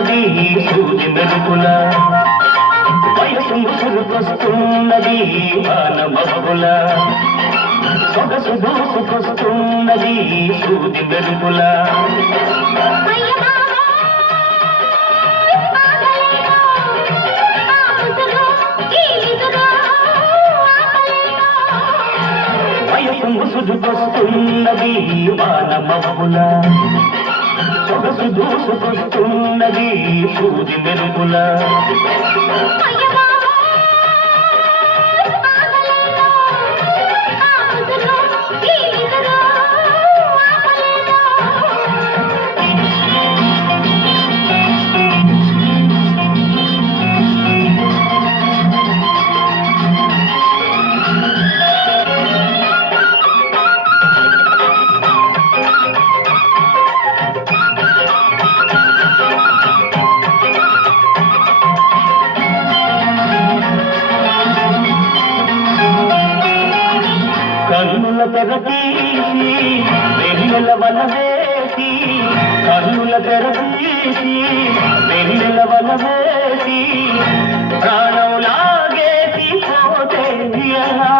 వస్తున్నది సూది మెరుపుల వయసు ముసురుకొస్తున్నది వాన మబ్బుల సొగసు దూసుకొస్తున్నది సూది మెరుపుల వయసు ముసురుకొస్తున్నది వాన మబ్బుల సొగసు దూసుకొస్తున్నది సూది మెరుపుల కన్నుల తెరతీసి వెన్నెల వల వేసి కన్నుల తెరతీసి వెన్నెల వల వేసి ప్రాణం లాగేసి పోతే ఎలా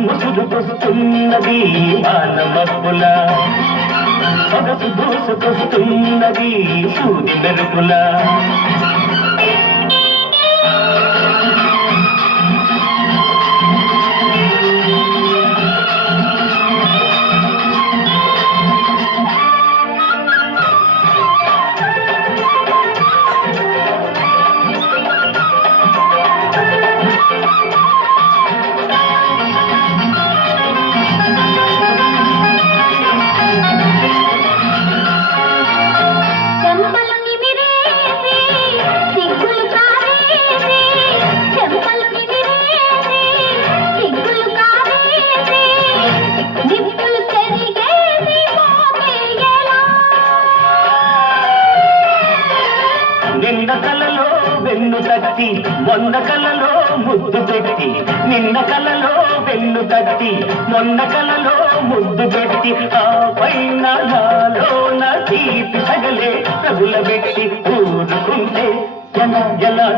ముసురుకొస్తున్నది వాన మబ్బుల సొగసు దూసుకొస్తున్నది సూది మెరుపుల నిన్న కలలో వెన్ను తట్టి మొన్న కలలో ముద్దు పెట్టి నిన్న కలలో వెన్ను తట్టి మొన్న కలలో ముద్దు పెట్టి ఆ పైన నాలోన తీపి సగలే తగులబెట్టి ఊరుకుంటే ఎలా ఎలా